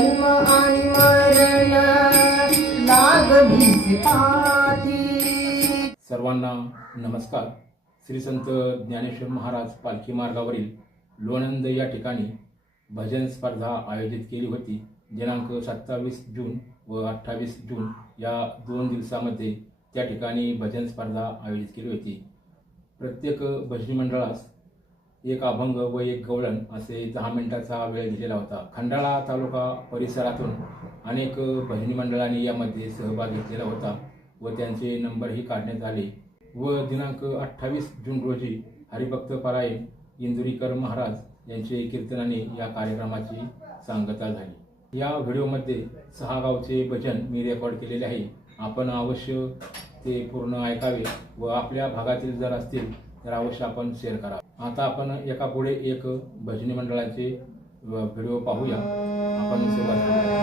जन्म आणि मरण लागलीच पाठी। सर्वांना नमस्कार। श्री संत ज्ञानेश्वर महाराज पालखी मार्गावरील लोणंद या ठिकाणी भजन स्पर्धा आयोजित केली होती। दिनांक 27 जून व 28 जून या 2 दिवसामध्ये त्या ठिकाणी भजन स्पर्धा आयोजित केली होती। प्रत्येक भजनी मंडळास एक अभंग व एक गवळण असे 10 मिनिटाचा वेळ दिलेला होता। खंडाळा तालुका परिसरातून अनेक भजनी मंडळांनी यामध्ये सहभाग घेतलेला होता व त्यांचे नंबरही काढण्यात आले व दिनांक 28 जून रोजी हरिभक्त परायण इंदुरीकर महाराज यांचे कीर्तनाने या कार्यक्रमाची सांगता झाली। या व्हिडिओमध्ये 6 गावचे भजन मी रेकॉर्ड केलेले आहे। आपण अवश्य ते पूर्ण ऐकावे व आपल्या भागातील जर असतील तर अवश्य आपण शेअर करा। आता आपण एका पुढे एक भजनी मंडळाचे व्हिडिओ पाहूया। आपण सुरुवात करूया।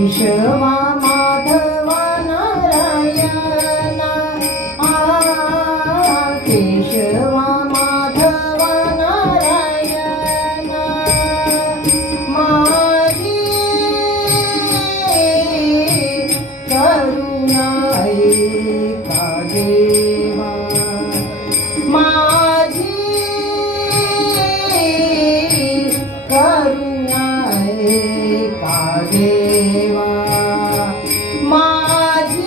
केशवा माधवा नारायणा केशवा माधवा नारायणा माझी करुणा ऐका देवा माझी करुणा ऐका देवा माझी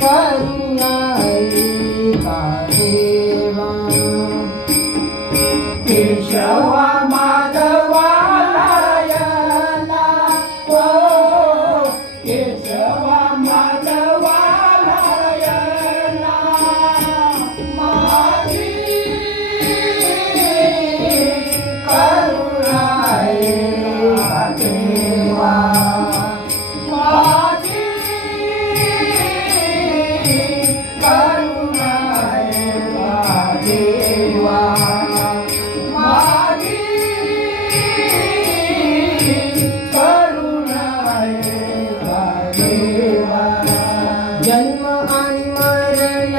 करुणा ऐका देवा। केशवा माधवा नारायणा केशवा माधवा नारायणा माझी करुणा ऐका देवा माझी करुणा ऐका देवा माझी करुणा ऐका देवा। जन्म आणि मरण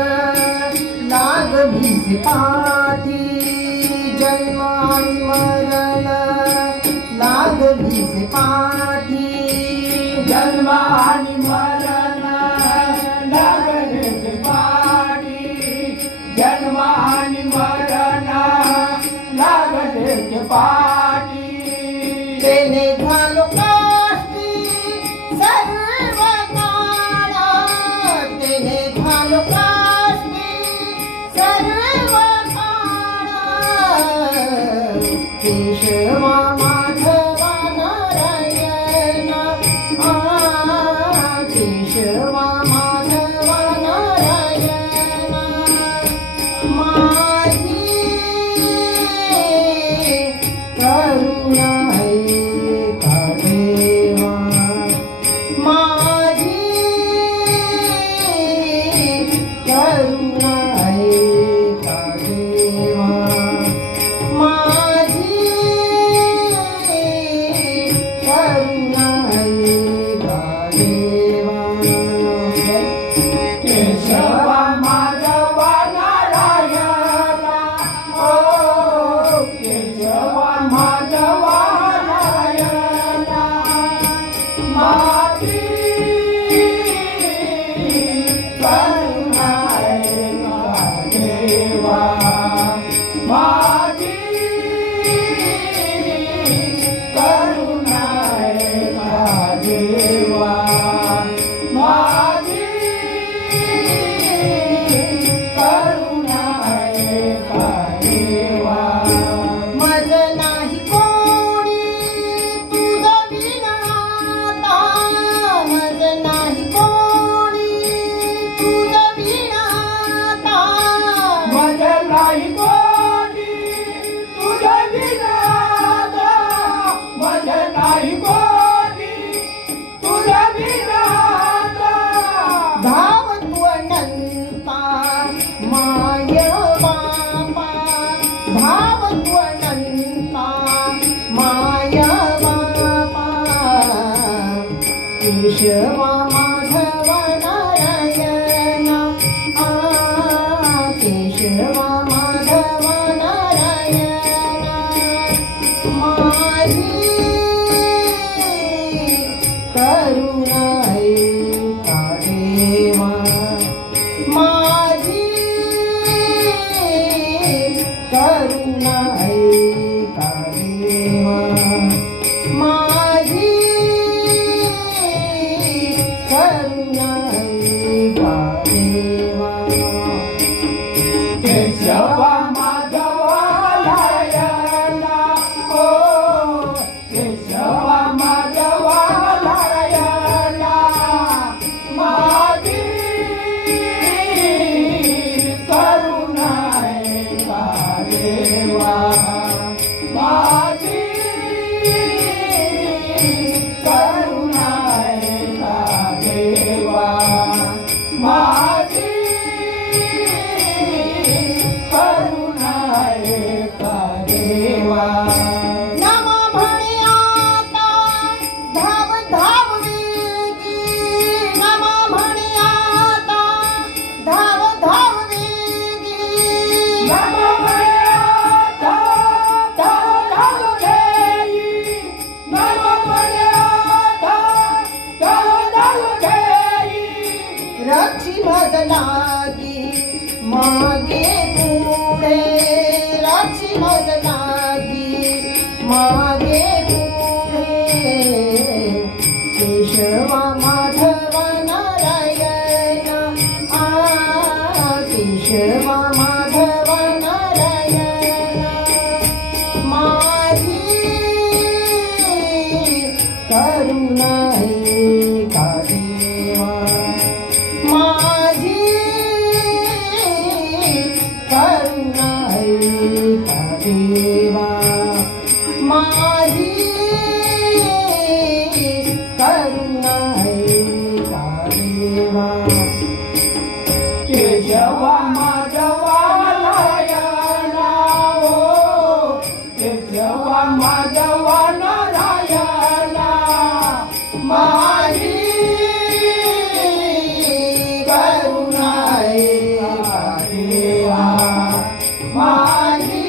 लागलीच पाठी। जन्म आणि मरण लागलीच पाठी। जन्म आणि मरण लागलीच पाठी। जन्म आणि मरण लागलीच पाठी। तेने झालो काष्टी सर्व काळा। तेने झालो काष्टी सर्व काळा। केशवा माधवा नारायणा केशवा माधवा नारायणा माझी करुणा ऐका देवा माझी करुणा ऐका देवा माझी करुणा ऐका देवा। केशवा माधवा नारायणा केशवा माधवा केशवा माधव नारायणा केशवा माधव नारायणा माझी करुणा ऐका देवा माझी करुणा ऐका देवा माझी करुणा ऐका देवा केशवा माधवा नारायणा ओ केशवा माधवा नारायणा माझी करुणा ऐका देवा माझी करुणा ऐका देवा माझी करुणा ऐका देवा नमा म्हणे आता धाव धाव वेगी नमा म्हणे आता धाव धाव वेगी नम मर्यादा धाव घेई नम मर्यादा धाव घेई रक्षी मज लागी मागे पुढे रक्षी मज लागी मागे पुढे केशवा माधव नारायण केशवा माधव नारायण माझी करुणा ऐका देवा माझी करुणा ऐका देवा माझी करुणा ऐका देवा केशवा माधवा नारायणा ओ केशवा माधवा नारायणा माझी करुणा ऐका देवा माझी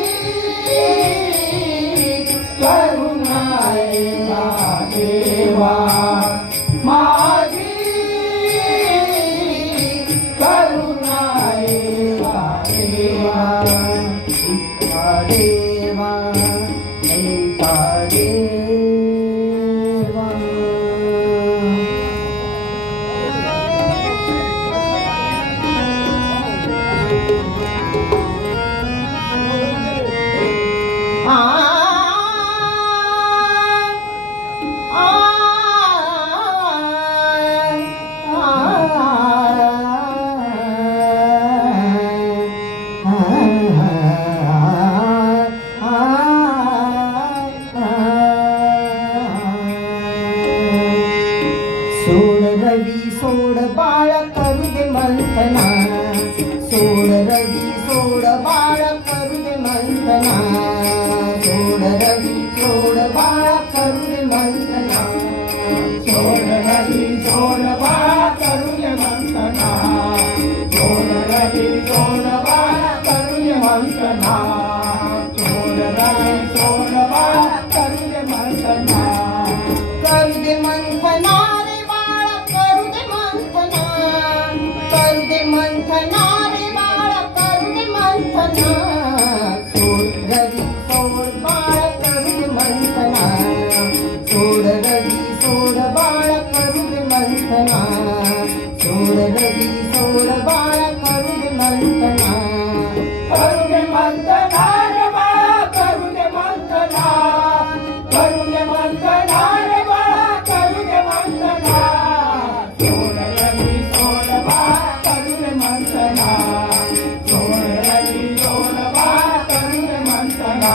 करुणा ऐका देवा माझी करुणा ऐका देवा ऐका देवा ऐका देवा सोड रवी सोड बाळ करू दे मंथना सोड रवी सोड बाळ करू दे मंथना सोड रवी सोड बाळ करू दे मंथना सोड रवी सोड बाळा करून मंथना सोड रवी सोड बाळा करून मंथना सोड रवी सोड बाळा करून मंथना करू दे मंथना रे बाळ करू दे मंथना करू दे मंथना रे बाळ करू दे मंथना सोड रवी सोड बाळ करू दे मंथना सोड रवी सोड बाळ करू दे मंथना सोड रवी सोड बाळ करू दे मंथना करून मंथना रे बाळा करून मंथना करून मंथना रे बाळा करून मंथना सोड रवी सोड बाळा करून मंथना सोड रवी सोड बाळा करून मंथना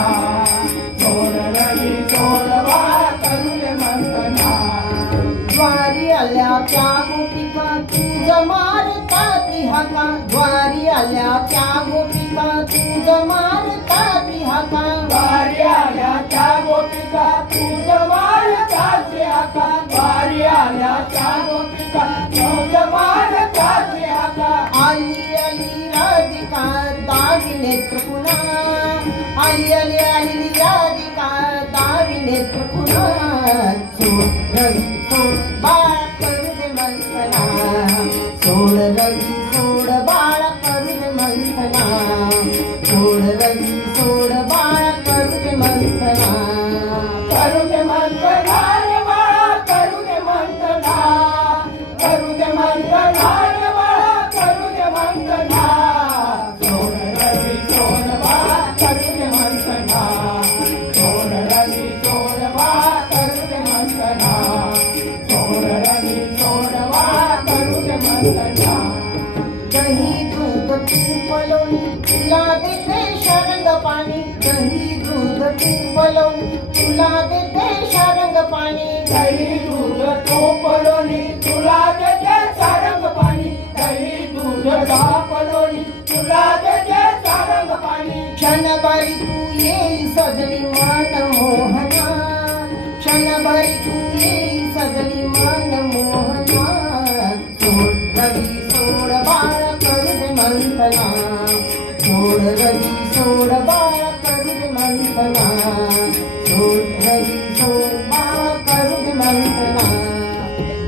सोड रवी सोड बाळा करून मंथना द्वारी आल्या त्या गोपिका तुझ मारतात हाका द्वारी आल्या त्या गोपिका तुझ मारतात हाका वारी आल्या त्या गोपिका तुझ वारताचे आका वारी आल्या चारो पिका चौदवार काढले आका आली आली राधिका दावी नेत्र पुन्हा आली आली आली राधिका दावी नेत्र पुन्हा सोड रवी सोड बाळा करू दे मंथना सोड रवी सोड बाळा करू दे मंथना सोड रवी सोड बाळा करू दे मंथना करू दे मंथना रे बाळा करू दे मंथना करू दे मंथना रे बाळा करू दे मंथना सोड रवी सोड बाळा करू दे मंथना सोड रवी सोड बाळा करू दे मंथना सोड रवी सोड बाळा करू दे मंथना दही दूध तूप लोणी तुला देते शरंग पाणी दही दूध तूप लोणी तुला देते शरंग पाणी दही दूध तूप लोणी तुला देते शरंग पाणी दही दूध तूप लोणी तुला देते शरंग पाणी क्षणभरी तू येई सजनी मन मोहना क्षणभरी तू येई सजनी मन मोहना सोड रवी सोड बाळ करू दे मंथना सोड रवी सोड बाळ करू दे मंथना सोड रवी सोड बाळ करू दे मंथना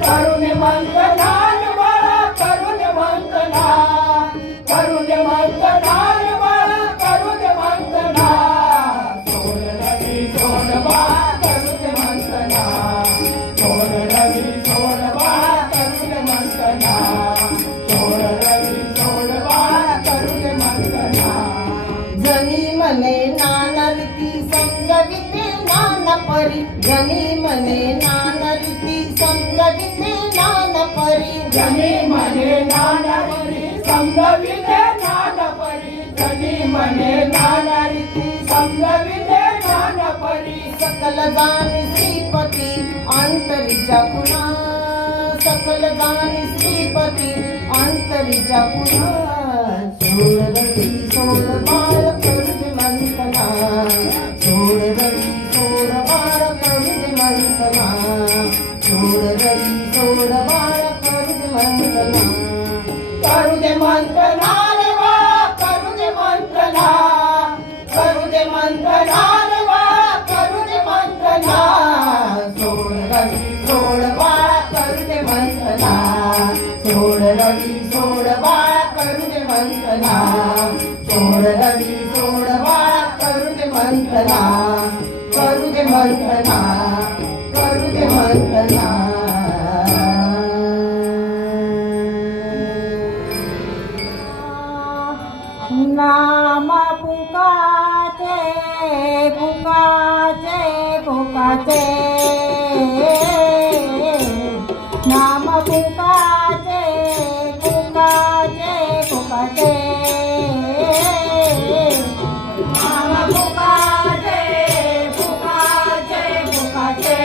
करू दे मंथना रे बाळा करू दे मंथना करू दे मंथना रे बाळा करू दे मंथना सोड रवी सोड बाळ करू दे मंथना सोड रवी सोड बाळ करू दे मंथना सोड रवी सोड बाळ करू दे मंथना जनी मने नाना रीती संगविते नाना परी जनी मने नाना रीती संगविते नाना परी जनी मने नाना रीती संगविते नाना परी जनी मने नाना रीती संगविते नाना परी सकल जानी श्रीपती अंतरीच्या पुन्हा सकल जानी श्रीपती अंतरीच्या पुन्हा सोड रवी सोड बाळ करू दे मंथना सोड रवी सोड बाळ करू दे मंथना सोड रवी सोड बाळ करू दे मंथना करू दे मंथना रे बाळा करू दे मंथना करू दे मंथना रे बाळा करू दे मंथना सोड रवी सोड बाळ करू दे मंथना सोड रवी सोड बाळ करू दे मंथना सोड रवी सोड बाळ करू दे मंथना करू दे मंथना करू दे मंथना नाम पुकाचे पुकाचे पुकाचे नाम पुकाचे पुकाचे पुकाचे नाम पुकाचे पुकाचे पुकाचे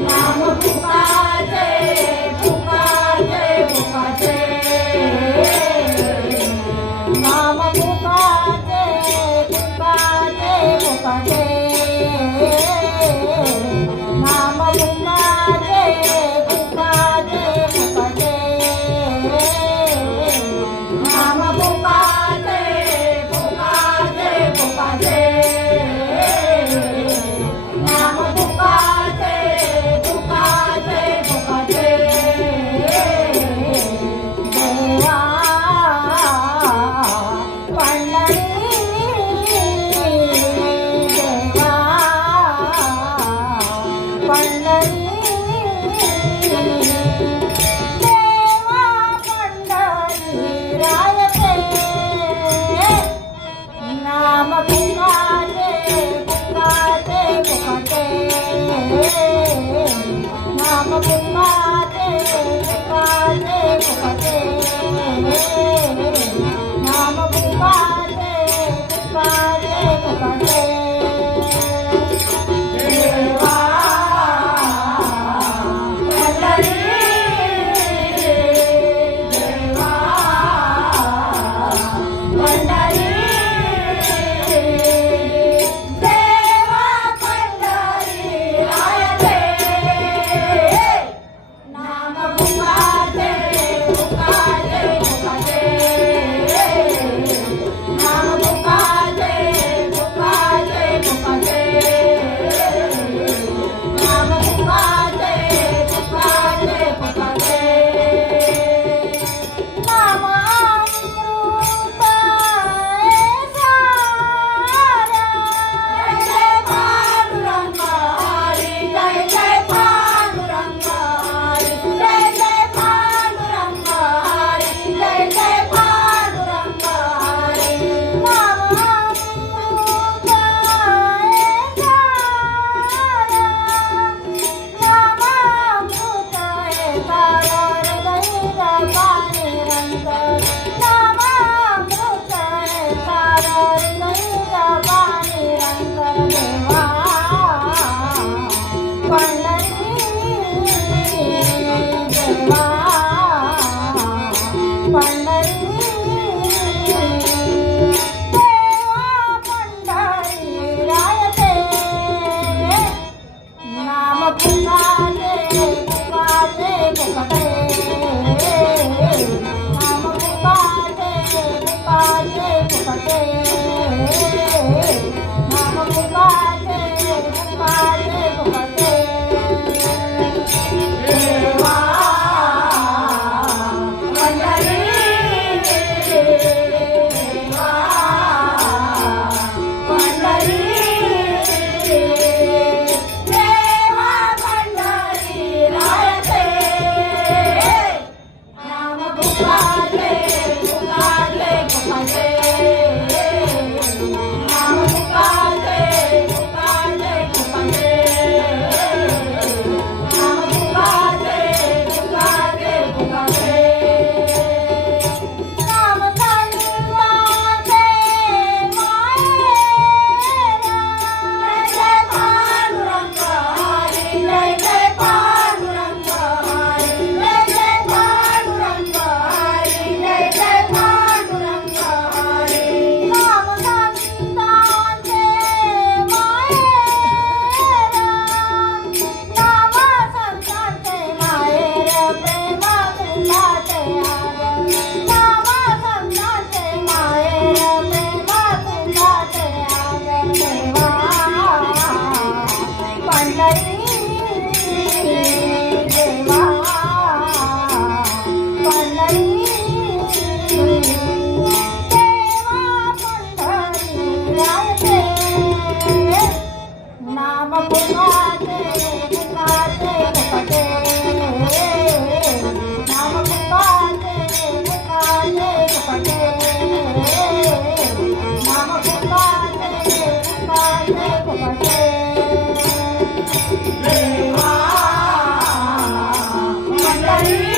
नाम पुकाचे पुकाचे पुकाचे नाम पुकाचे पुकाचे पुकाचे नाम पुकाचे पुकाचे पुकाचे नाम पुकाचे पुकाचे पुकाचे नाम पुकाचे पुकाचे पुकाचे देवा नाम पुकारे पुकारे पुकारे नाम पुकारे पुकारे पुकारे नाम पुकारे पुकारे पुकारे देवा पंढरी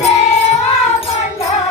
देवा पंढरी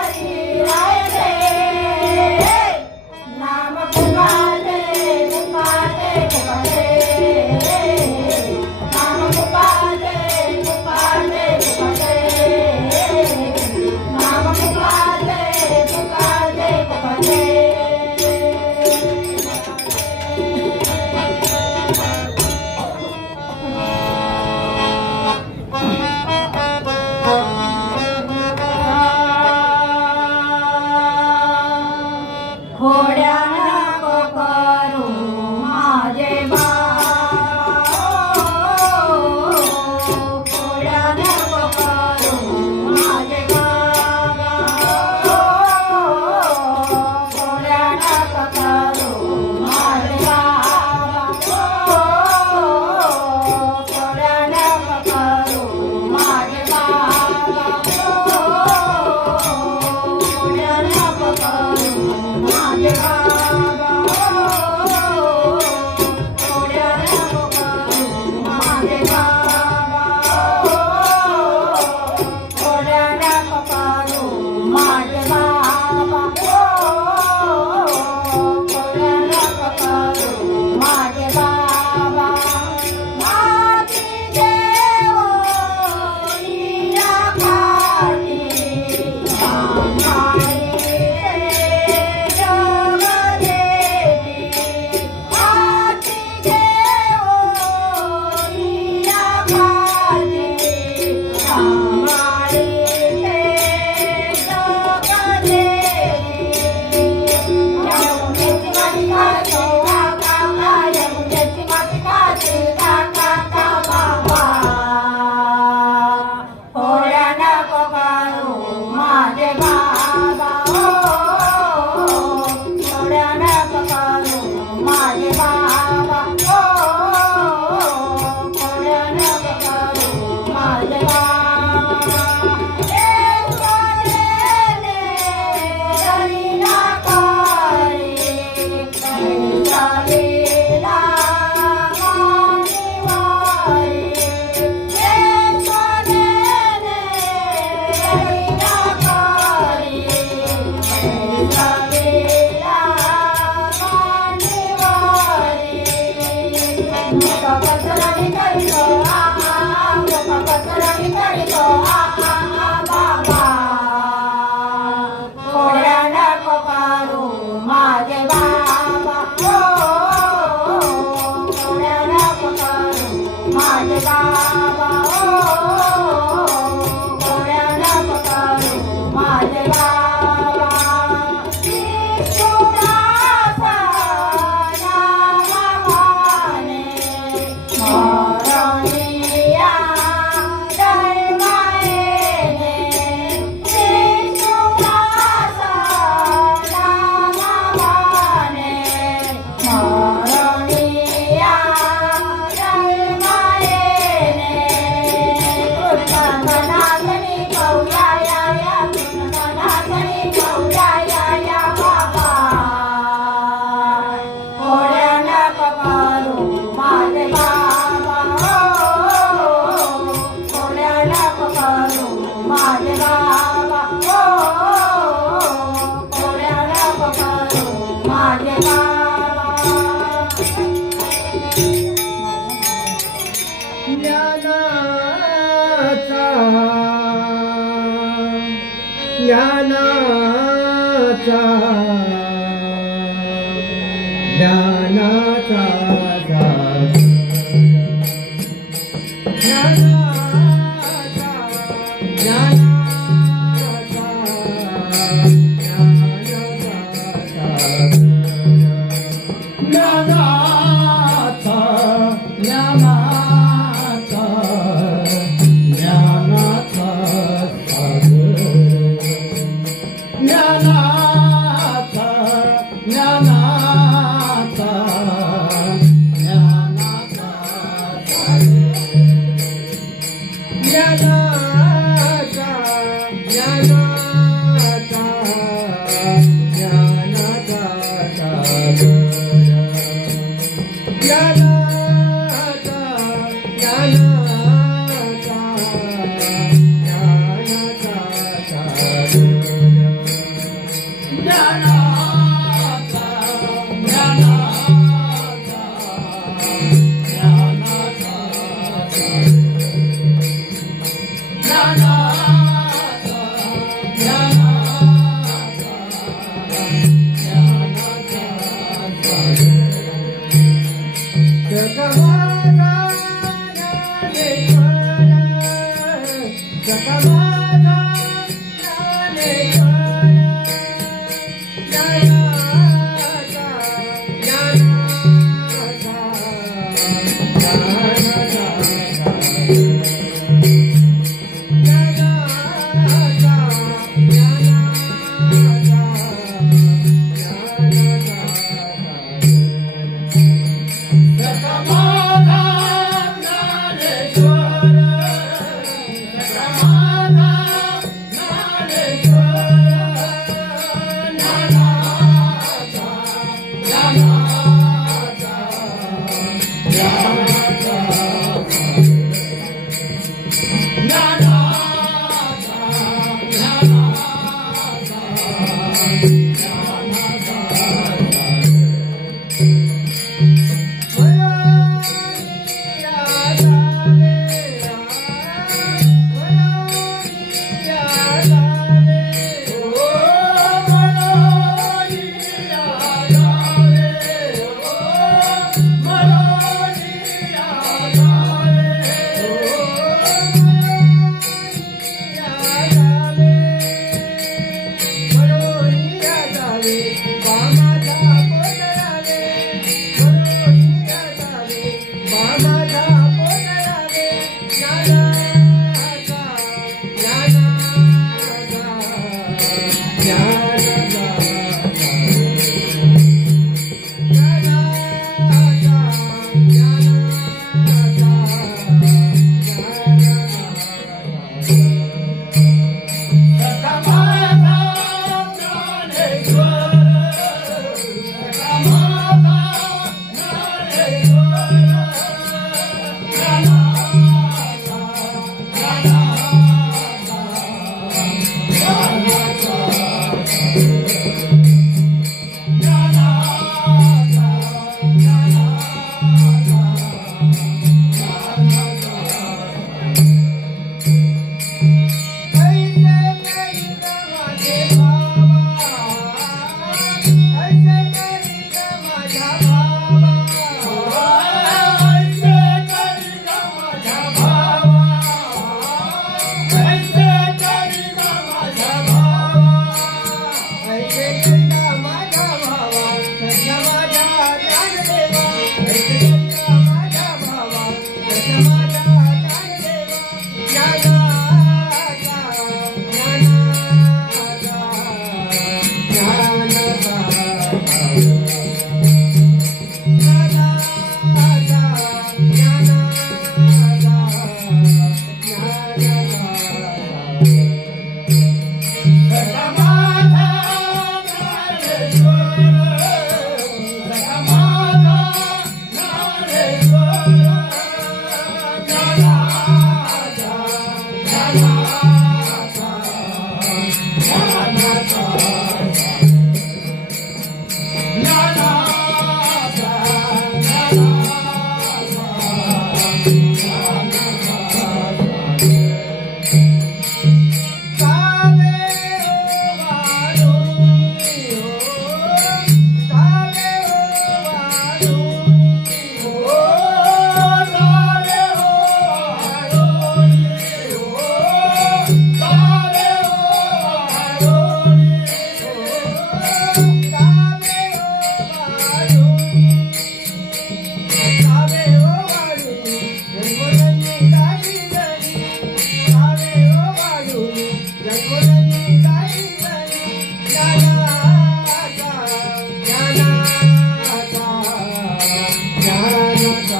माझे बाबा ज्ञानाचा ज्ञानाचा सागर ज्ञानाचा ज्ञानाचा ज्ञानाचा ज्ञानाचा ज्ञानाचा ज्ञानाचा ज्ञानाचा ज्ञानाचा ज्ञानाचा ज्ञानाचा ज्ञानाचा ज्ञानाचा आवे ओ वाळू रंगोळी गाई जणी आवे ओ वाळू रंगोळी गाई जणी ज्ञानाचा ज्ञानाचा ज्ञानाचा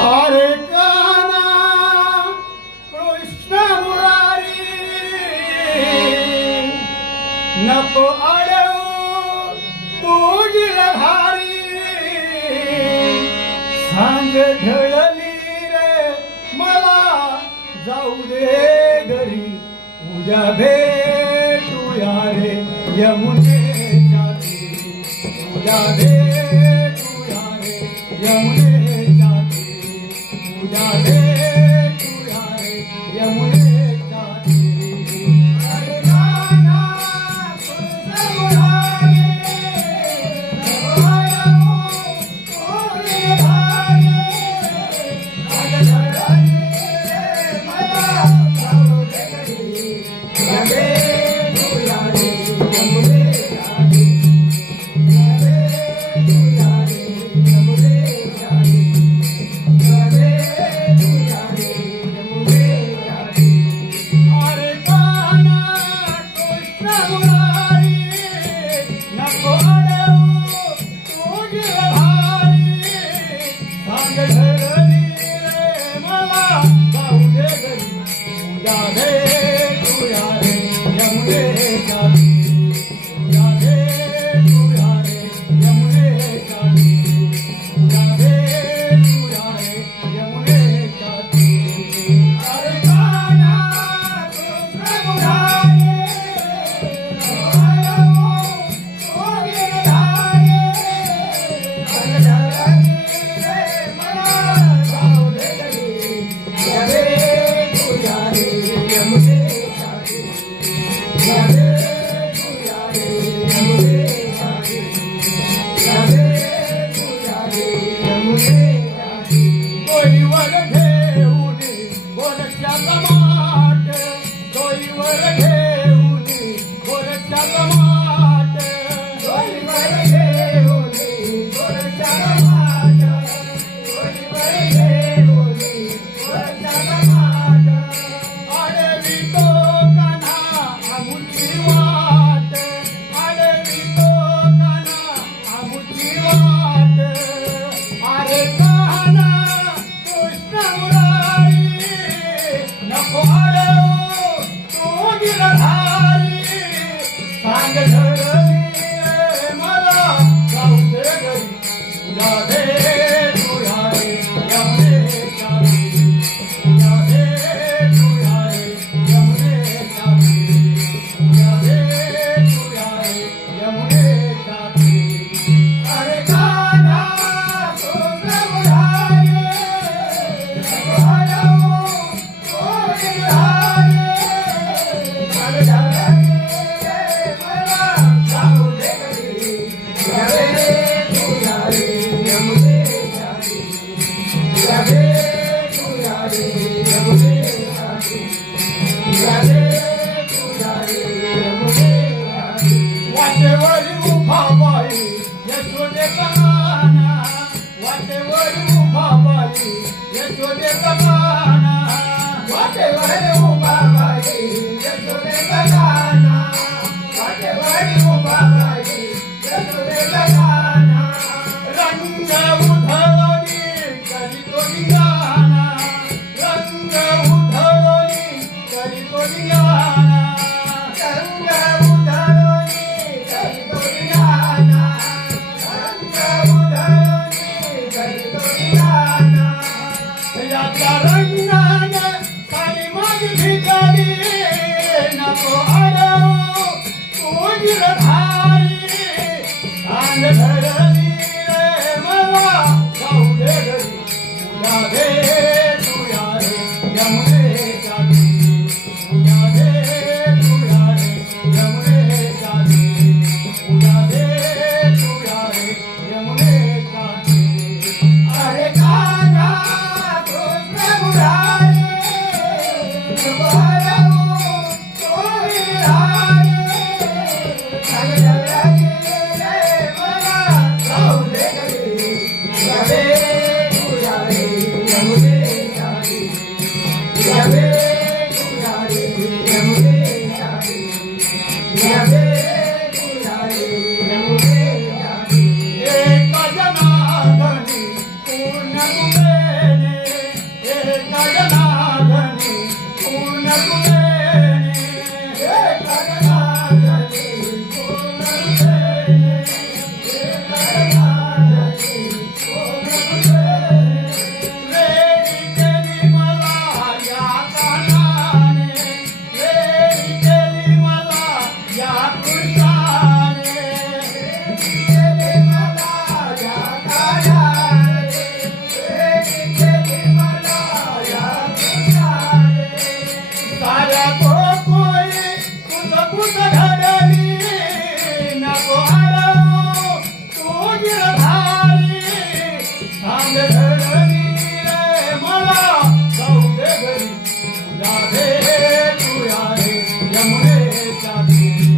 हरे काना कृष्ण मुरारी नको अडवू तुझी रहारी सांग ढळली रे मला जाऊ दे घरी उद्या भेटूया रे यमुनेच्या तीरी उद्या भेटूया रे यमुनेच्या तीरी उद्या भेटूया रे यमुनेच्या तीरी हरे नाना कृष्ण मुरारी नको अडवू तुझी रहारी सांग ढळली रे मला जाऊ दे घरी उद्या भेटूया रे यमुनेच्या तीरी यमुनेच्या तीरी. अरे कान्हा कृष्ण मुरारी, हरवू कोणी मुरारी. अरे धरणी रे मला जाऊ दे घरी, यावे तू यारे यमुनेच्या तीरी. यावे तू यारे यमुनेच्या तीरी. यावे तू यारे यमुनेच्या तीरी. वाटेवरी उभा बाई यशोदेचा कान्हा, वाटेवरी उभा बाई यशोदेचा कान्हा. वाटेवरी उभा बाई यशोदेचा कान्हा, वाटेवरी उभा बाई यशोदेचा कान्हा. रंग उधळणी करीतो धिंगाणा, रंग उधळणी करीतो धिंगाणा. रंग उधळणी करीतो धिंगाणा, रंग उधळणी करीतो धिंगाणा. याच्या रंगाने सारी माझी भिजली, नको अडवू तू गिरधारी. सांग धरली रे मला जाऊ दे घरी, उद्या भेटूया रे यमुनेच्या तीरी. उद्या भेटूया रे यमुनेच्या तीरी. उद्या भेटूया रे यमुनेच्या तीरी. अरे कान्हा कृष्ण मुरारी, हरवू कोणी मुरारी. अरे धरणी रे मला जाऊ दे घरी, यावे तू यारे यमुनेच्या तीरी. यावे तू यारे यमुनेच्या तीरी. यावे तू यारे यमुनेच्या तीरी. एका जनार्दनी पूर्ण कुबेरे, एका जनार्दनी पूर्ण कुबेरे. एका जनार्दनी पूर्ण कुबेरे, एका जनार्दनी पूर्ण कुबेरे. वेडी केली मला या कान्हाने, वेडी केली मला या कृष्णाने. वेडी केली मला या कान्हाने, वेडी केली मला या कृष्णाने. साऱ्या गोकुळी कुसकुस घडली, नको अडवू तू गिरधारी. सांग धरणी रे मला जाऊ दे घरी, उद्या भेटूया रे यमुनेच्या तीरी.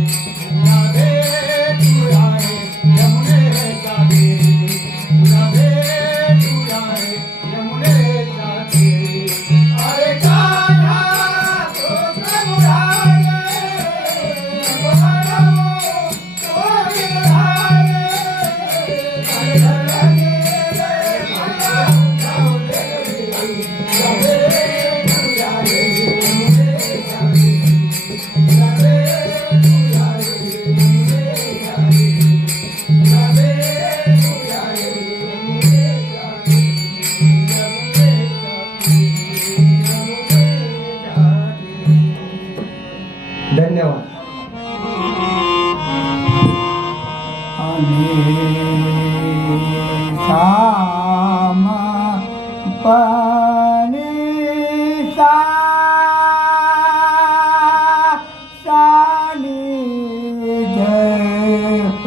उद्या भेटूया रे यमुनेच्या तीरी. उद्या भेटूया रे यमुनेच्या तीरी. अरे कान्हा कृष्ण मुरारी, हरवू कोणी मुरारी. अरे धरणी रे मला जाऊ दे घरी, यावे तू यारे यमुनेच्या तीरी. यावे तू यारे यमुनेच्या तीरी. यावे तू यारे यमुनेच्या तीरी. यमुनेच्या तीरी, यमुनेच्या तीरी. धन्यवाद. श्याम पानी सा सानी जप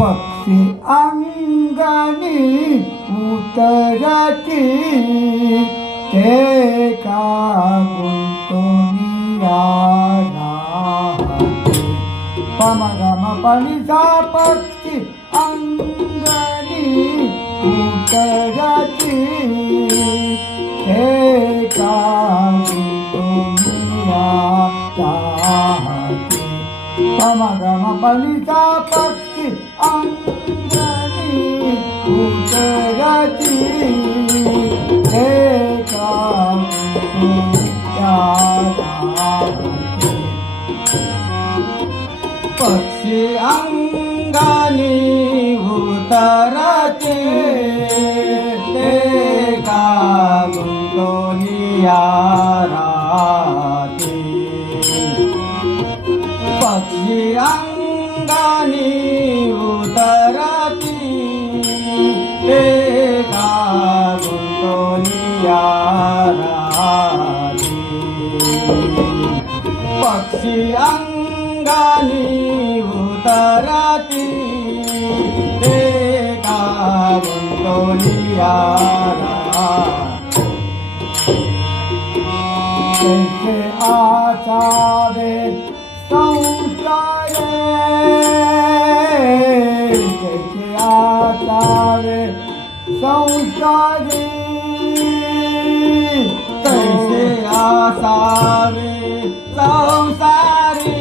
पक्षी अंगणी उतरती ते का गुंतोनिया राहते. पमगम पनिसा पक्षी अंगणी उतरती ते का गुंतोनिया राहते. पमगम पनिसा पक्षी अंगणी उतरती एका पक्षी अंगानी उतरती ते का गुंतोनिया राती पक्षी अंगानी उतरती ते का गुंतोनिया राती पक्षी अंगानी उतरती ते का गुंतोनिया कैसे आचारे संसारे कैसे आचारे संसारी कैसे आसावे संसारी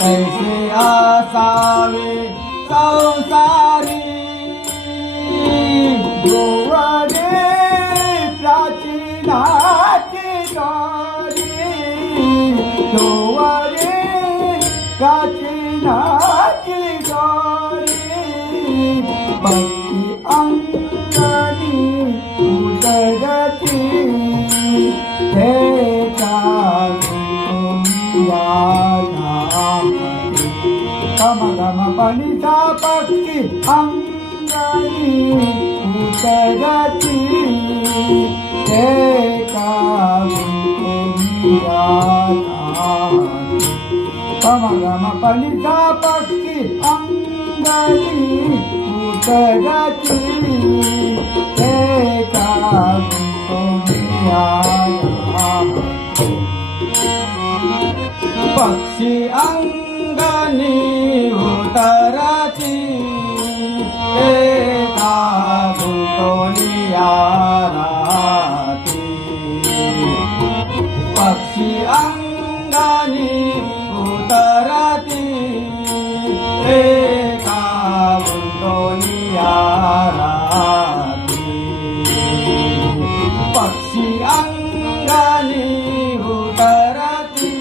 कैसे आसावे संसारी गोवरे प्राचीनाची दोरी गोवरे प्राचीनाची दोरी भक्ती अंगणी उदरती हे गम गम पनिता पक्षी अंगणी उतरती हे गम गम पनिता पक्षी अंगणी उतरती हे पक्षी अंगणी उतरती एका गुंतोनिया राती पक्षी अंगणी उतरती एका गुंतोनिया राती पक्षी अंगणी उतरती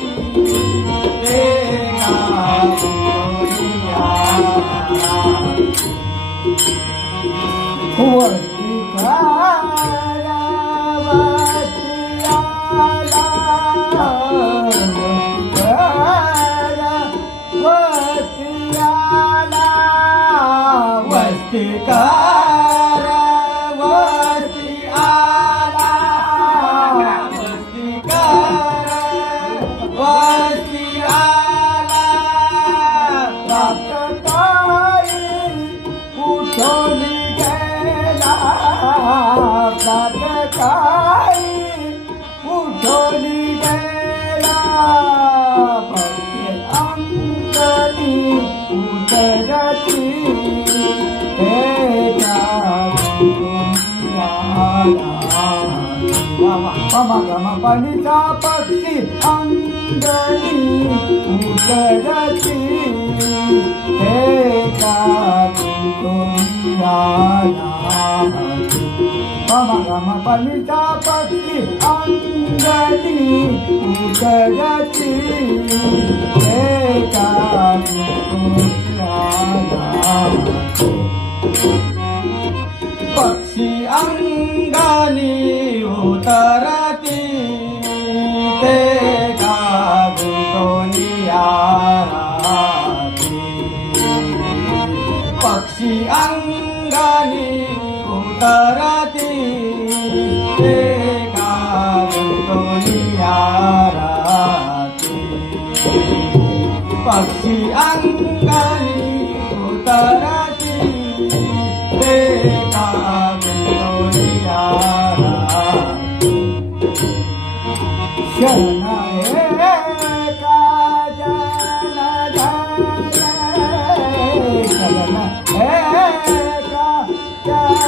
उठोली गेला पक्षी अंगणी उतरती गम गम पनिता पक्षी अंगणी उतरती हे का गम गम पनिता पक्षी अंगणी उतरती हे का पक्षी अंगणी उतरती ते का गुंतोनिया राती पक्षी अंगणी उतरती ते का गुंतोनिया राती पक्षी अंगणी उतरती ते का गुंतोनिया राती शरण एका जन शरण एका जन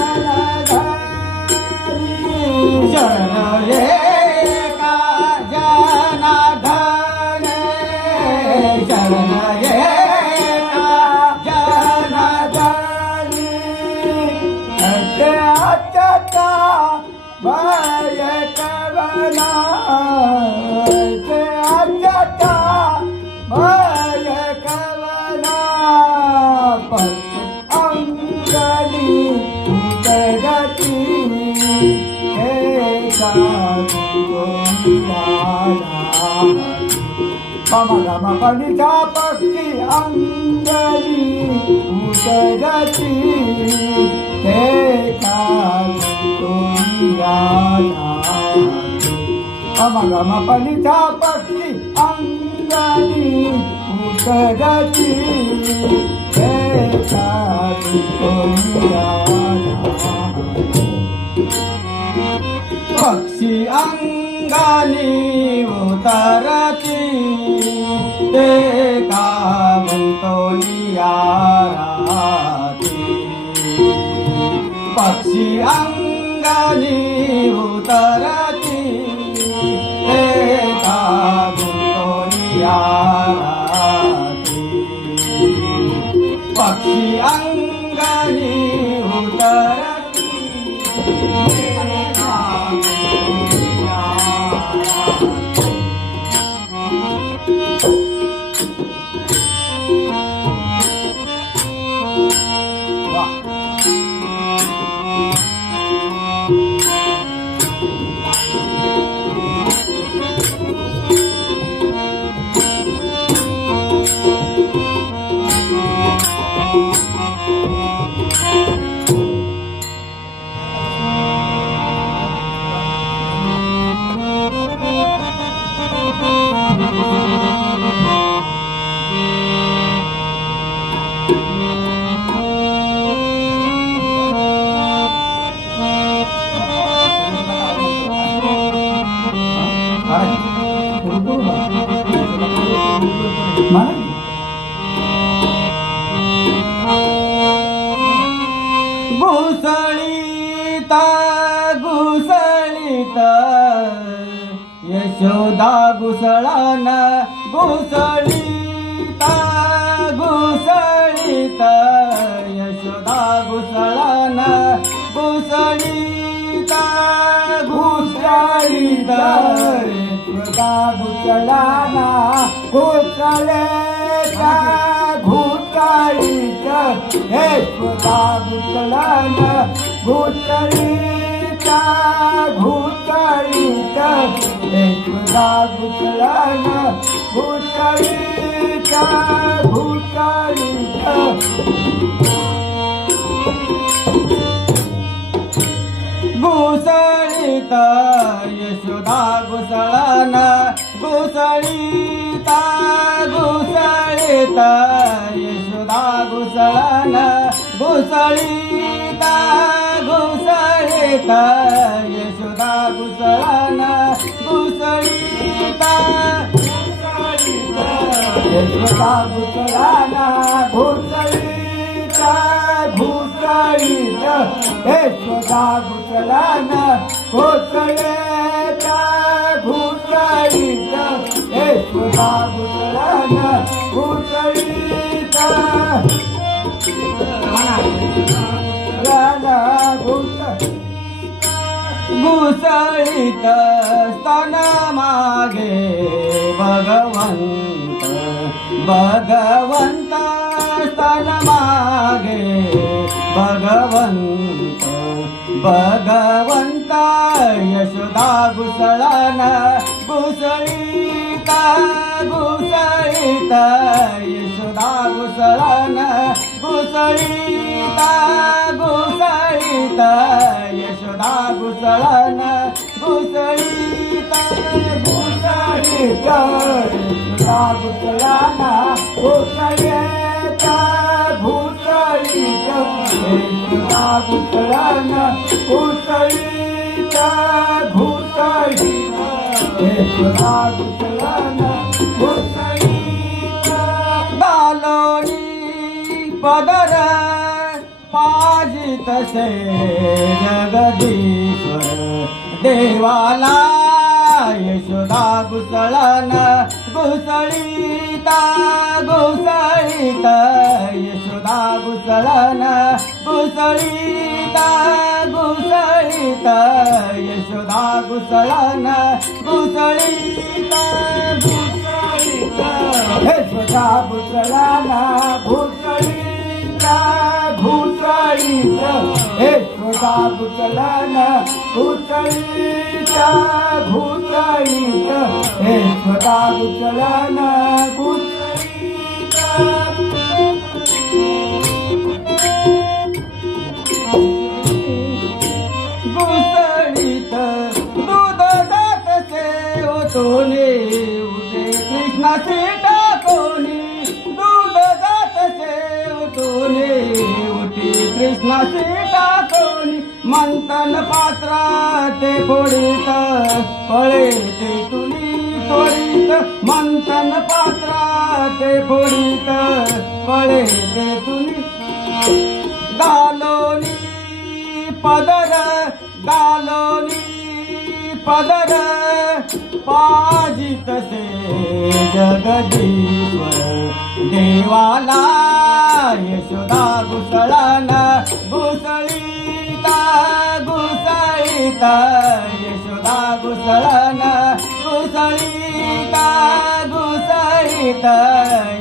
शरण एका जनार्दन शरण एका जनार्दन अत्यता भय कवना अत्यता भय कवना पक्षी पमगमपनिता पक्षी अंगली उतरती ते पमगमपनिता पक्षी अंगली उतरती ते पक्षी अंगानी उतरती ते का म्हणतो नियाराती पक्षी अंगानी उतरती ते का म्हणतो नियाराती पक्षी अंगानी उतरती घुसळीता घुसळीत यशोदा घुसळण घुसळीता घुसळीत यशोदा घुसळण घुसळीता घुसळीत यशोदा घुसळण घुसळीता घुसळीत यशोदा घुसळण घुसळीता घुसळीत यशोदा घुसळण घुसळीता घुसळीत घुसळीत यशोदा घुसळण घुसळीत घुसळीत यशोदा घुसळण घुसळीत घुसळीत यशोदा घुसळण घुसळीत यशोदा घुसळण घुसळीत घुसळीत यशोदा घुसळण घुसळीत घुसळीत यशोदा घुसळण घुसळीत घुसळीत स्तन मागे भगवंत भगवंत स्तन मागे भगवंत भगवंत यशोदा घुसळण घुसळीत घुसळीत यशोदा घुसळण घुसळीत घुसळीत यशोदा घुसळण घुसळीत घुसळीत यशोदा घुसळण घुसळीत घुसळीत यशोदा घुसळण घुसळीत घुसळीत यशोदा घुसळण घुसळीत बालोनी पदर पाजित से जगदीश्वर देवाला यशोदा घुसळण घुसळीत घुसळीत यशोदा घुसळण घुसळीत घुसळीत यशोदा घुसळण घुसळीत घुसळीत यशोदा घुसळण घुसळीत घुसळीत यशोदा यशोदा घुसळण घुसळीच्या घुसळीत यशोदा घुसळण घुसळीच्या घुसळीत दूध जातसे ओतोने उदे कृष्णाचे टाकोनी दूध जातसे ओतोने उठी कृष्णाचे टाकोनी मंथन पात्रात फोडीत फळे ते तुली तोडीत मंथन पात्रात फोडीत फळे ते तुली गालोनी पदर गालोनी पदर पाजितसे जगदीश्वर देवाला यशोदा घुसळण घुसळीता घुसळीता यशोदा घुसळण घुसळीता घुसळीता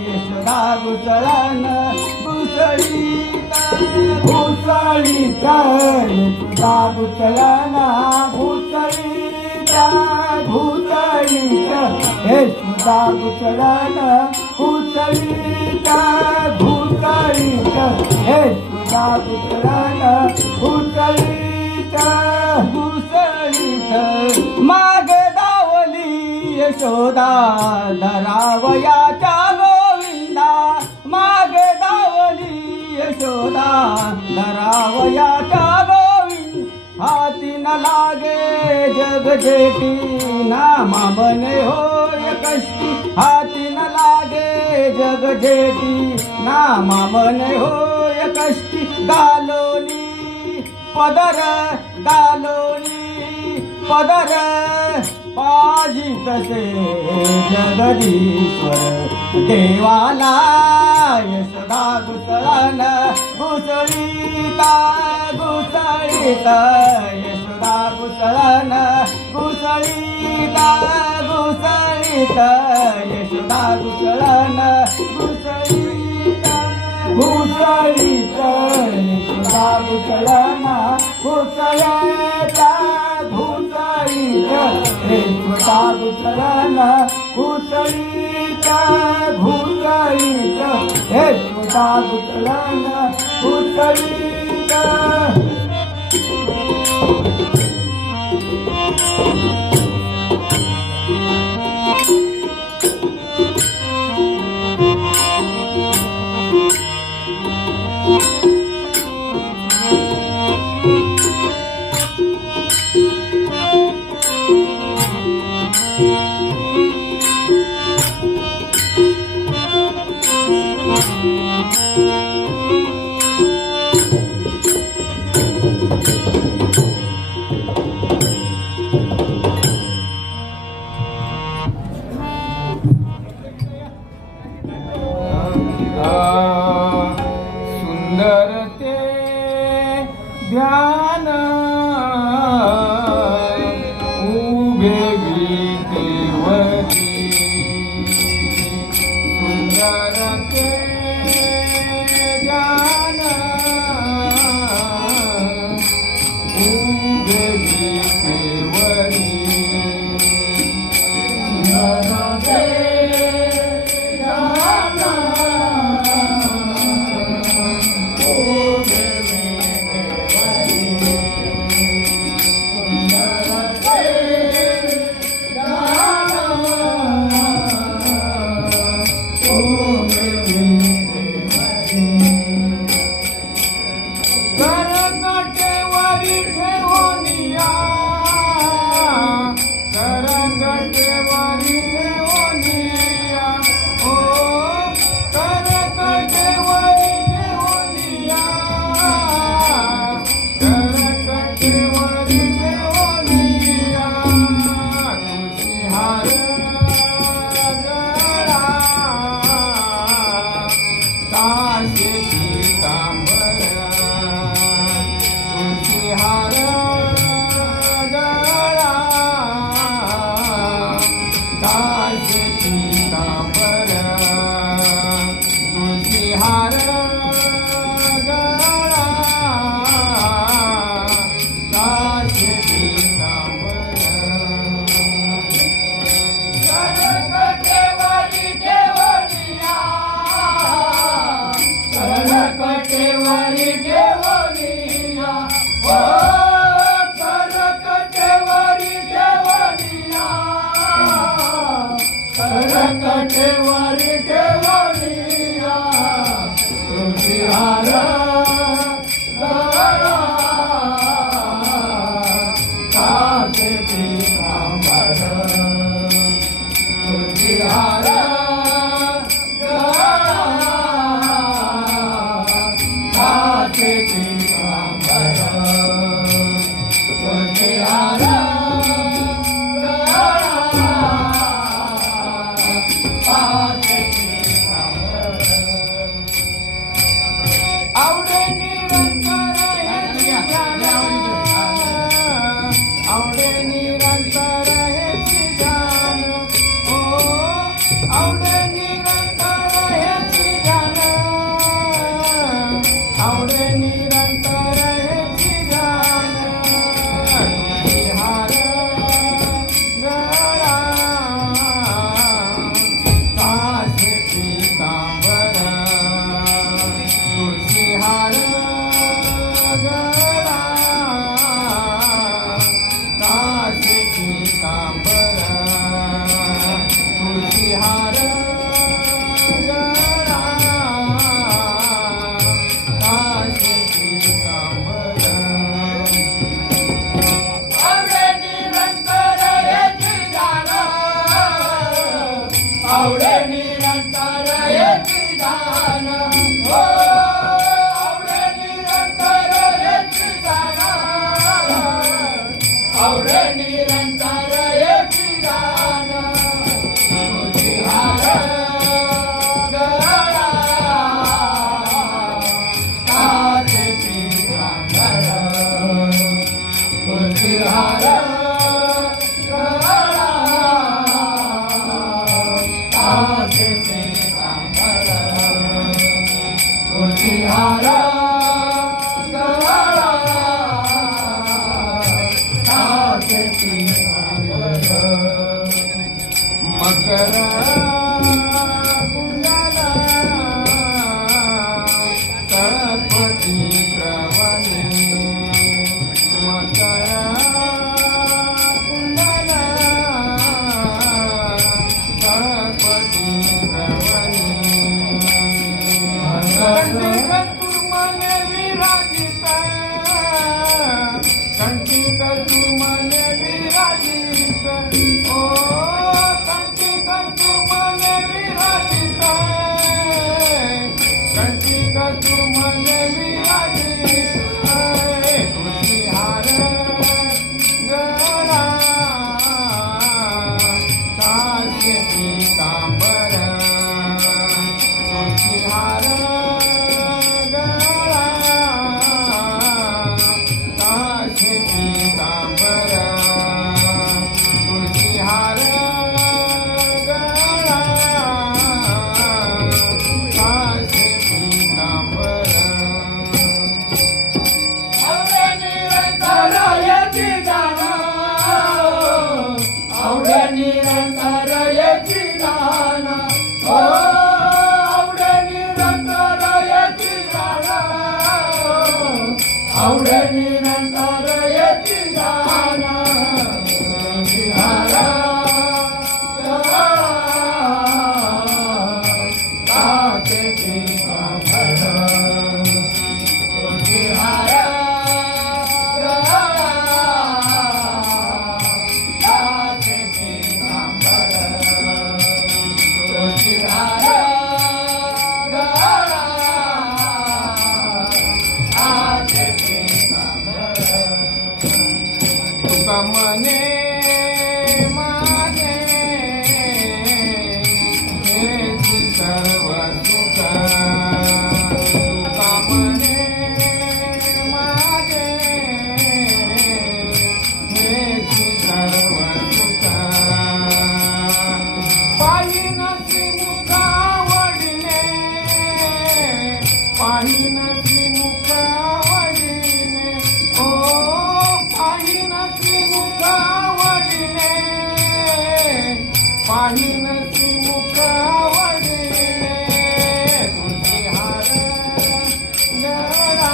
यशोदा घुसळण घुसळीता घुसळीता यशोदा घुसळण घुसळीता घुसळीता यशोदा घुसळण घुसळीता घुसळीता यशोदा घुसळण घुसळीता घुसळीता मागे धावली यशोदा धरावयाच्या गोविंदा मागे धावली यशोदा धरावयाच्या गोविंद हाती न लागे जग जेठी नामा बने होय कष्टी हाती न लागे जग जेठी नामा बने होय कष्टी गालोनी पदर गालोनी पदर पाजितसे जगदीश्वर देवाला यशोदा घुसळण घुसळीता घुसळीता यशोदा घुसळण घुसळीता घुसळीता यशोदा घुसळण घुसळीता घुसळीता यशोदा घुसळण घुसळीता घुसळीता यशोदा घुसळण घुसळीता घुसळीता यशोदा घुसळण घुसळीता सुंदर ते ध्यान उभे गीतेवरी सुंदर ते ध्यान उभे गीतेवरी सुंदर ते आवडे निरंतर एकी गाण तुझी हार गळा ताजे पिंगांबर तुझी हार गळा ताजे पिंगांबर तुझी हार मकर कुंडला तळपती प्रवणी मकर कुंडला तळपती प्रवणी कंटिक तुमन विराजित कंटिक तुमन विराजित ओ निरंतर एकी गाण आवडे निरंतर एकी गाण आवडे निरंतर एकी गाण तुझी हार गळा ताजे पिंगांबर तुझी हार गळा मने माझे हेच सर्व सुख तुका मने माझे हेच सर्व सुख पाहिनसी मुखा वडिले पाहिनसी मुखा वडिले ओ पाहिनसी मुखा वडिले पाहिनसी मुखा वडिले तुझी हार गळा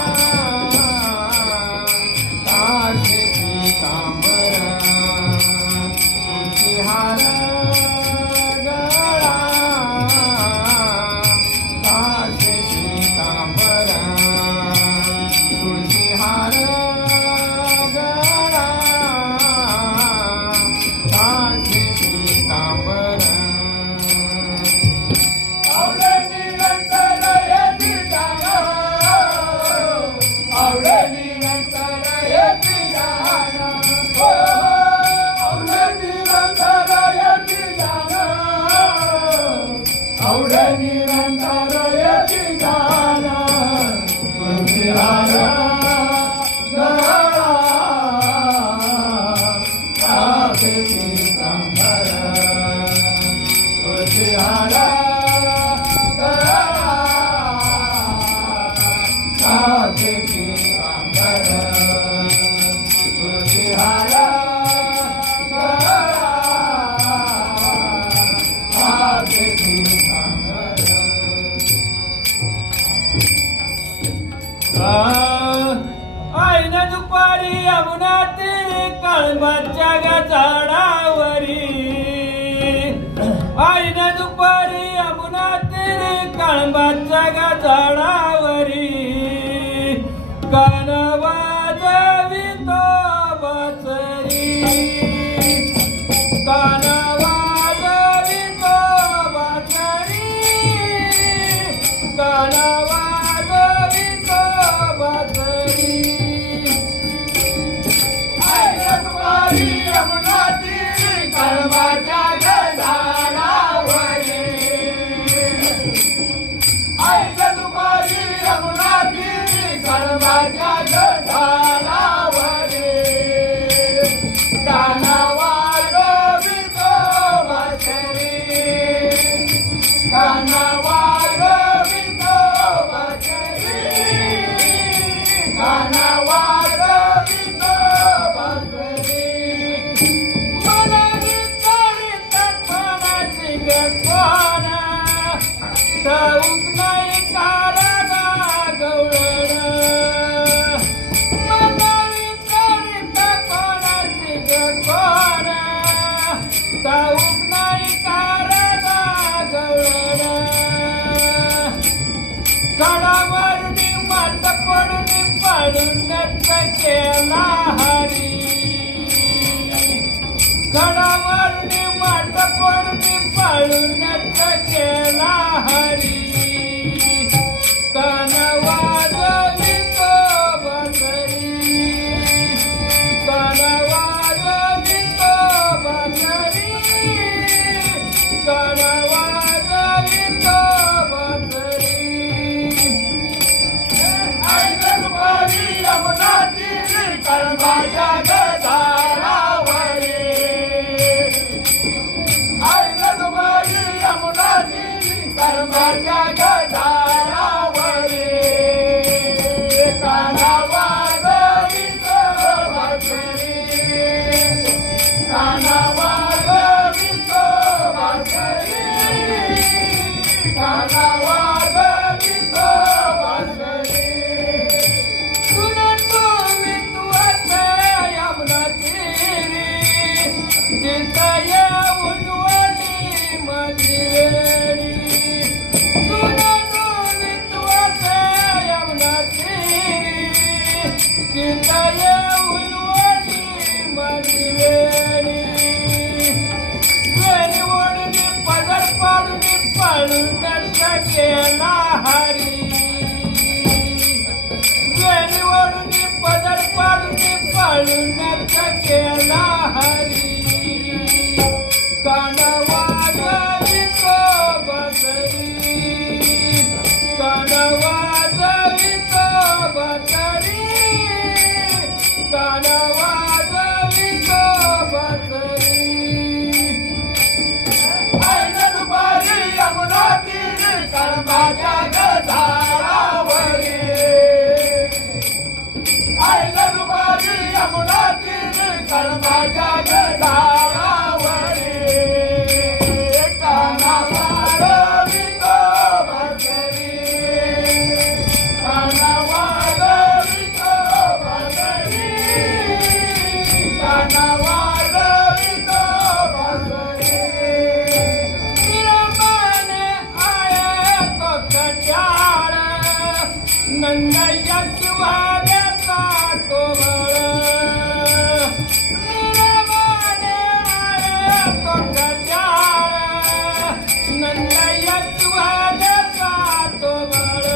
ताजे पिंगांबर तुझी हार गळा ताजे पिंगांबर तुझी हार गळा ताजे पिंगांबर आवडे निरंतर एकी गाण आवडे निरंतर एकी गाण आवडे निरंतर एकी गाण आवडे निरंतर एकी गाण तुझी हार गळा ताजे पिंगांबर तुझी हार गळा ताजे पिंगांबर तुझी हार गळा ताजे पिंगांबर आईने दुपारी यमुना तीरी कळंबाच्या झाडावरी आईने दुपारी यमुना तीरी कळंबाच्या झाडावरी गाण वाजवितो बसरी गाण वाजवितो बसरी गाण वाजवितो बसरी पाळण्याचा केला हरी गडावरती वाट पडती पाळण्याचा केला हरी कान वाजवितो बासरी कान वाजवितो बासरी कान वाजवितो बासरी ऐकवारी यमुना तीरी कळंबाच्या गदारावरी ऐकवारी यमुना तीरी कळंबाच्या गदारावरी काना वाजवितो बासरी काना वाजवितो बासरी काना वाजवितो बासरी तुने तुम्ही तुझे यमुना तीरी तिथे येऊन वडी मंदिरी तुने तुम्ही तुझे यमुना तीरी तिथे येऊन वडी मंदिरी वेणी ओढणी पदर पाडून पाळण्याचा केला हरी वेणी ओढणी पदर पाडून पाळण्याचा केला हरी कान वाजवितो बासरी कान वाजवितो बासरी कान वाजवितो बासरी ऐकवारी यमुना तीरी कळंबाच्या गदारावरी ऐकवारी यमुना तीरी कळंबाच्या गदारावरी काना वाजवितो बासरी काना वाजवितो बासरी काना वाजवितो बासरी विरमाने आये तो कट्याळ नंदय्या शिवाल्याचा कोवळ विरमाने आये तो कट्याळ नंदय्या शिवाल्याचा कोवळ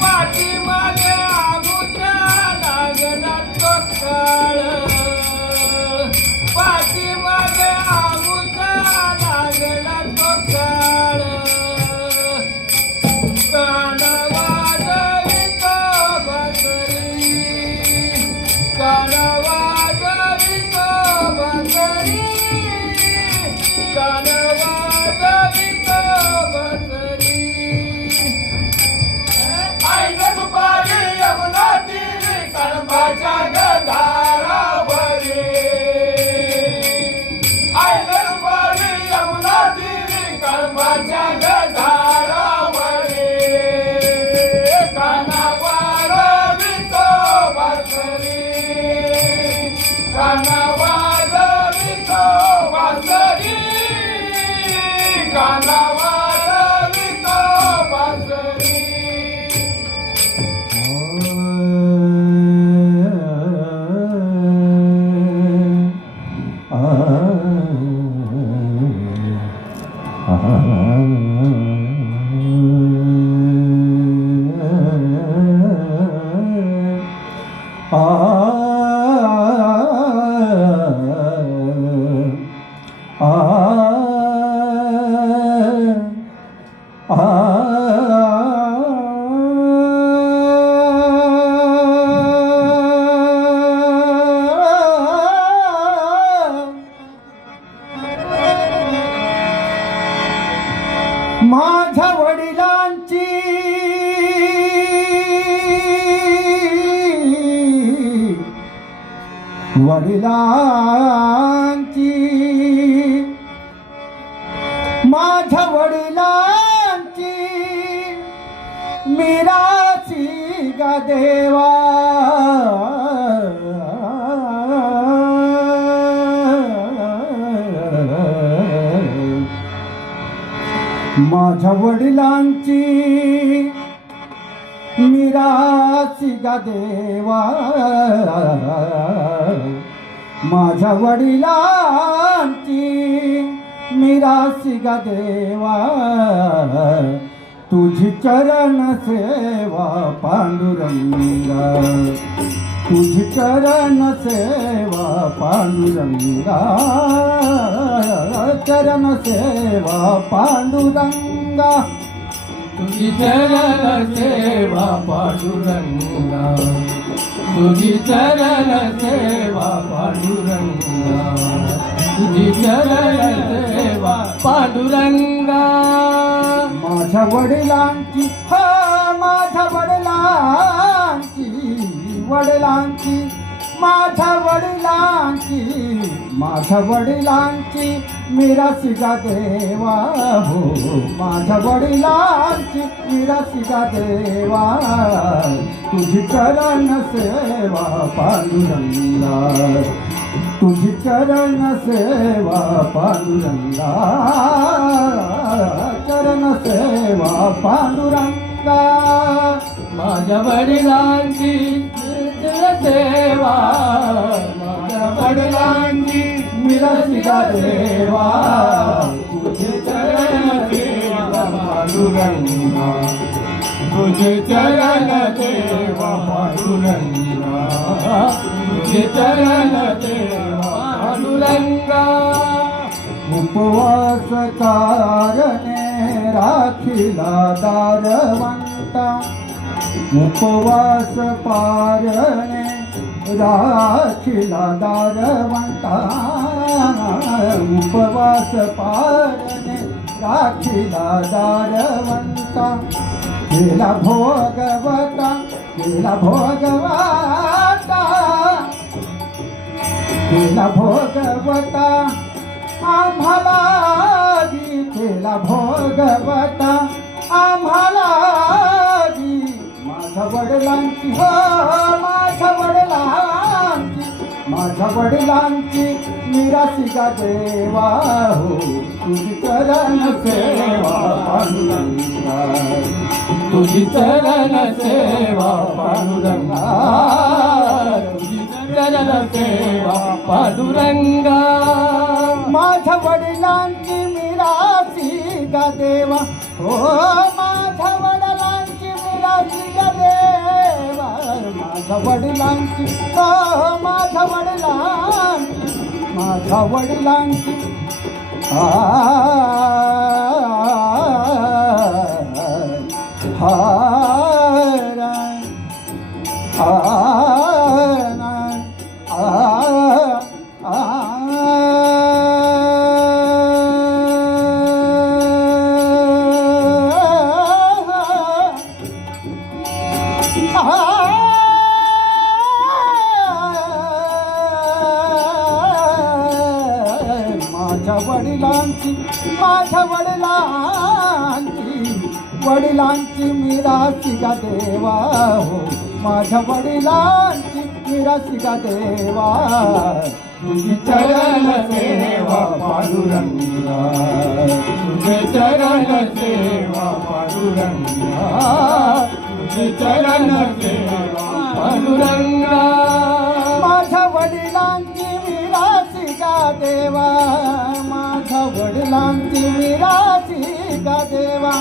पाठीमागे आगुच्या लागला तो काळ पाठीमागे आगुच्या लागला तो काळ कान वाजवितो बासरी कान वाजवितो बासरी कान वाजवितो बासरी ऐकवारी यमुना तीरी कळंबाच्या गदारावरी ऐकवारी यमुना तीरी कळंबाच्या गदारावरी काना वाजवितो बासरी काना वाजवितो बासरी काना वाजवितो बासरी माझ्या वडिलांची माझ्या वडिलांची मिराची गा देवा माझ्या वडिलांची मिराच गा देवा माझ्या वडिलांची मिरासी गा देवा तुझी चरण सेवा पांडुरंगा तुझी चरण सेवा पांडुरंगा चरण सेवा पांडुरंगा तुझी चरण सेवा पांडुरंगा तुझी चरण सेवा पांडुरंगा तुझी चरण सेवा पांडुरंगा माझ्या वडिलांची माझ्या वडिलांची माझ्या वडिलांची मिरासी गा देवा हो माझ्या वडिलांची मिरासी गा देवा तुझी चरण सेवा पांडुरंगा तुझी चरण सेवा पांडुरंगा चरण सेवा पांडुरंगा माझ्या वडिलांची सेवा माझ्या वडिलांची मिरासी गा देवा तुझे चरण सेवा पांडुरंगा तुझे चरण सेवा पांडुरंगा तुझे चरण सेवा पांडुरंगा उपवास कारणे राखिला दारवंता उपवास पारणे राखिला दारवंता उपवास पारणे राखिला दारवंता केला भोगवता केला भोगवता केला भोगवता आम्हाला केला भोगवता आम्हाला माझ्या वडिलांची माझ्या वडिलांची मिरासी गा देवा हो तुझी चरण सेवा पांडुरंगा तुझी चरण सेवा पांडुरंगा तुझी चरण सेवा पांडुरंगा माझ्या वडिलांची मिरासी गा देवा हो माझ्या वडिलांची मिरासी गा देवा माझ्या वडिलांची माझ्या वडिलांची माझ्या वडिलांची मिरासी गा देवा हो माझ्या वडिलांची मिरासी गा देवा तुझी चरण सेवा पांडुरंगा तुझे चरण सेवा पांडुरंगा तुझे चरण सेवा पांडुरंगा माझ्या वडिलांची मिरासी गा देवा माझ्या वडिलांची मिरासी गा देवा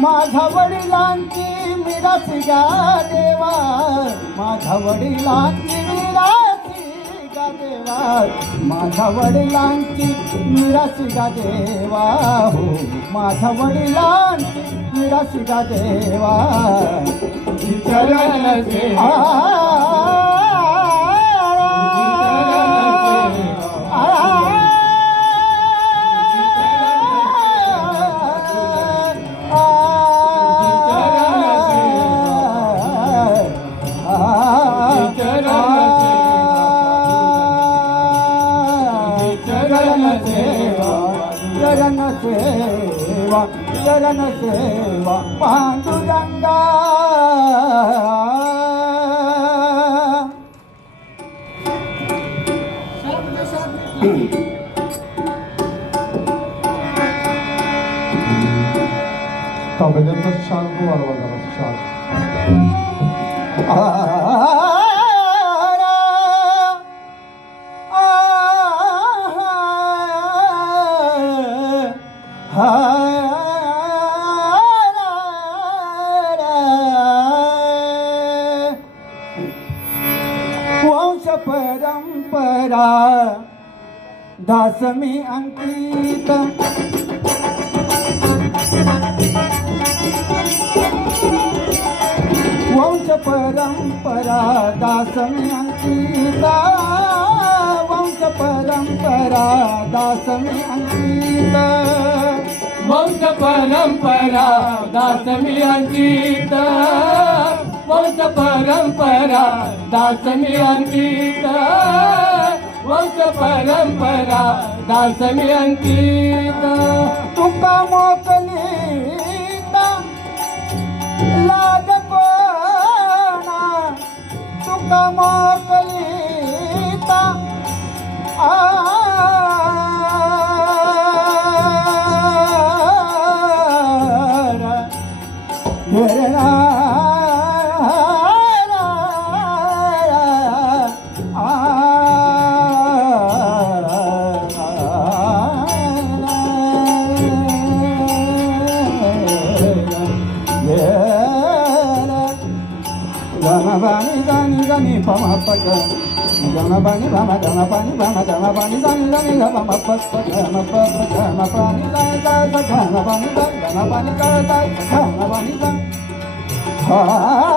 माझ्या वडिलांची मिरासी गा देवा माझ्या वडिलांची मिरासी गा देवा माझ्या वडिलांची मिरासी गा देवा हो माझ्या वडिलांची मिरासी गा देवा तुझी चरण सेवा चरण सेवा पांडुरंगा Tabeleriniz şarkı var bakalım şarkı. वंश परंपरा दास मी अंकित वंश परंपरा दास मी अंकित वंश परंपरा दास मी अंकित वंश परंपरा दास मी अंकित वंश परंपरा दास मी अंकित वंश परंपरा दास मी अंकित तुका मोकलीता लाज कोणा तुका मोकलीता Bani zani zani pama paka Gama bani bama gama bani bama gama bani zani zani gama paka gama paka gama bani zani zani gama bani zani gama bani zani gama bani zani hara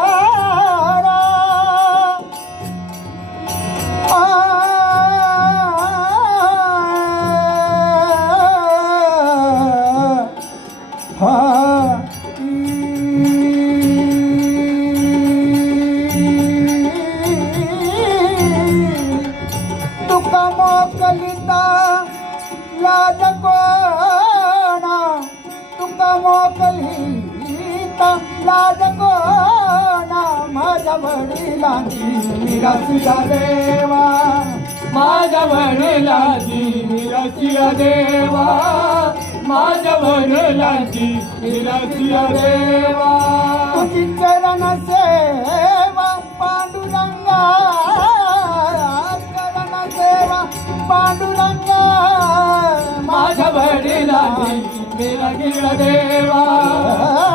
मोकलिता लाज कोणा तुका मोकलिता लाज कोणा माझ्या वडिलांची मिरसिया देवा माझ्या वडिलांची मिरसिया देवा माझ्या वडिलांची मिरसिया देवा तुझी चरण सेवा पांडुरंगा सेवा पांडुरंगा माझ्या वडिलांची मिरसिया देवा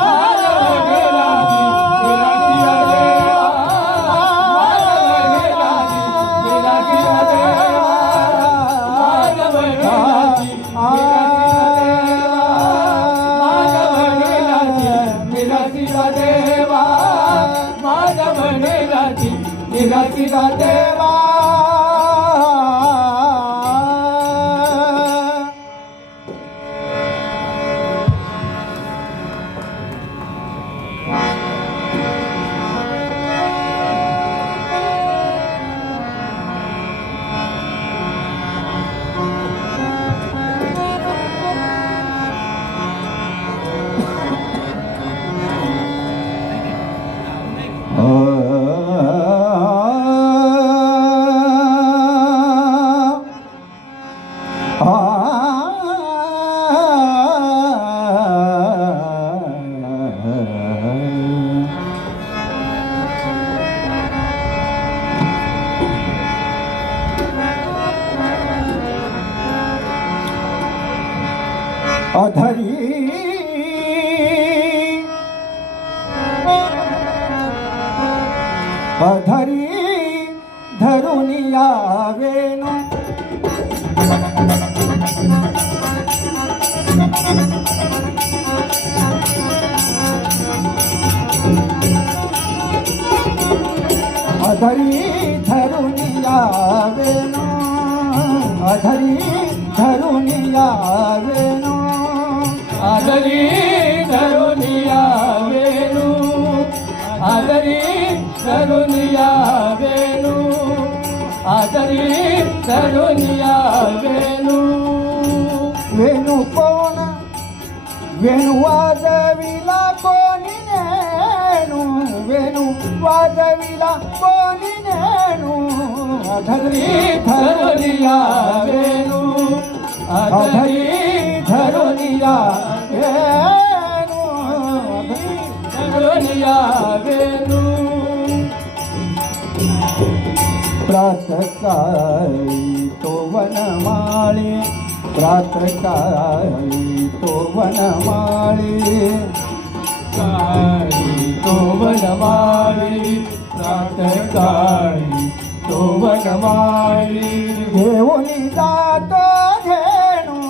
माझ्या वडिलांची मिरसिया देवा माझ्या वडिलांची मिरसिया देवा माझ्या वडिलांची मिरसिया देवा अधरी अधरी धरून यावेनो अधरी धरून यावेनो अधरी धरून यावेनो आदरी धरुनिया वेणू आदरी धरुनिया वेणू आदरी धरुनिया वेणू वेणू कोण वेणू वाजविला कोणी नेणू वेणू वाजविला कोणी नेणू अधरी धरुनिया वेणू अधरी धरुनिया धरुनिया वेणू प्रातःकाळी तो वनमाळी प्रातःकाळी तो वनमाळी काळी तो वनमाळी प्रातःकाळी तो वनमाळी घेऊन जातो धेनू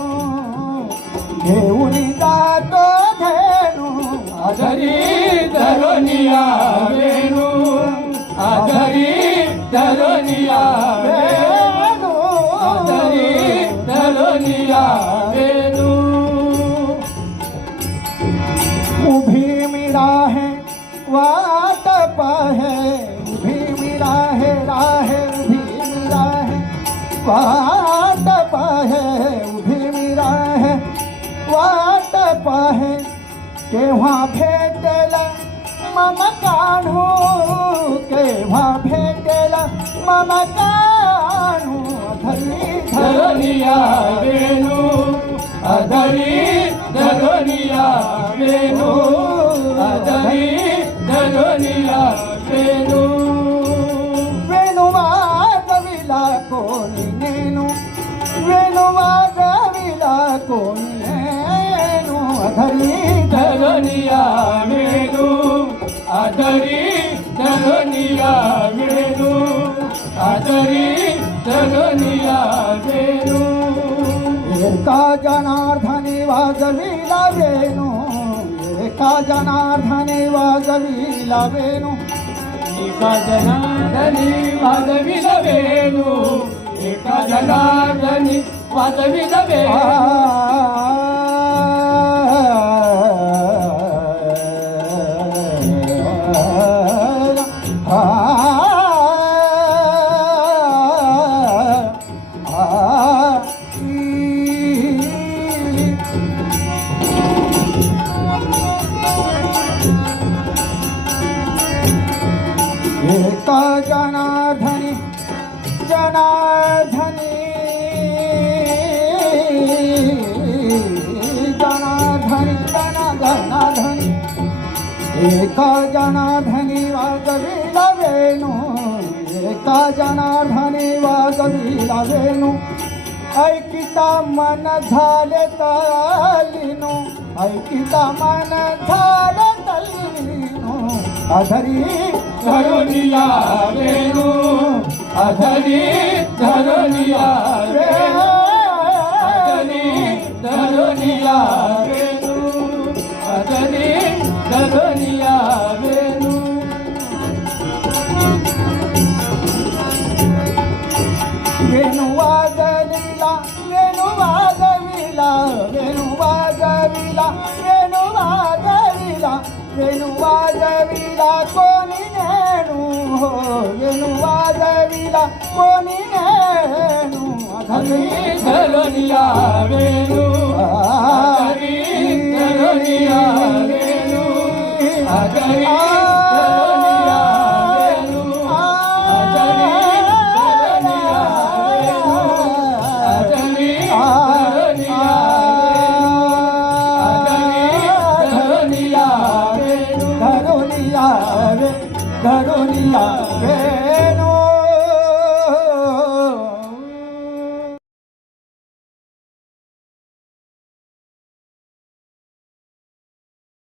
घेऊन जातो धेनू आधरी धरोनिया वेणू आधरी धरोनिया वेणू आधरी धरोनिया वेणू उभी मिळा है वाट पाहे उभी मिळा है राहे उभी मिळा है वाट पाहे उभी मिळा है वाट पाहे केव्हा भेटेला मन काढू केव्हा भेटेला मन काढू धरी धरोनिया वेणू आधरी धरोनिया वेणू आधरी धरोनिया वेणू वेणू वाजविला कोणी नेनू वेणू वाजविला कोणी नेनू धरी धरोनिया वेणू आधरी धरोनिया वेणू आधरी धरोनिया वेणू एका जनार्दनी वाजविला वेणू एका जनार्दनी वाजविला वेणू एका जनार्दनी वाजविला वेणू एका जनार्दनी वाजविला वेणू एका जनार्दनी जनार्दनी जनार्दनी जनार्दनी एका जनार्दनी वाजविला वेणू एका जनार्दनी वाजविला वेणू ऐकिता मन झाले तल्लीनो ऐकिता मन झाले तल्लीनो आधरी धरोनिया वेणू आधरी धरोनिया वेणू आधरी धरोनिया वेणू आधरी धरोनिया वेणू वेणू वाजविला वेणू वाजविला वेणू वाजविला वेणू वाजविला वेणू वाजविला कोणी नेणू हो वेणू वाजविला कोणी नेणू आधरी धरोनिया वेणू आधरी धरोनिया वेणू आधरी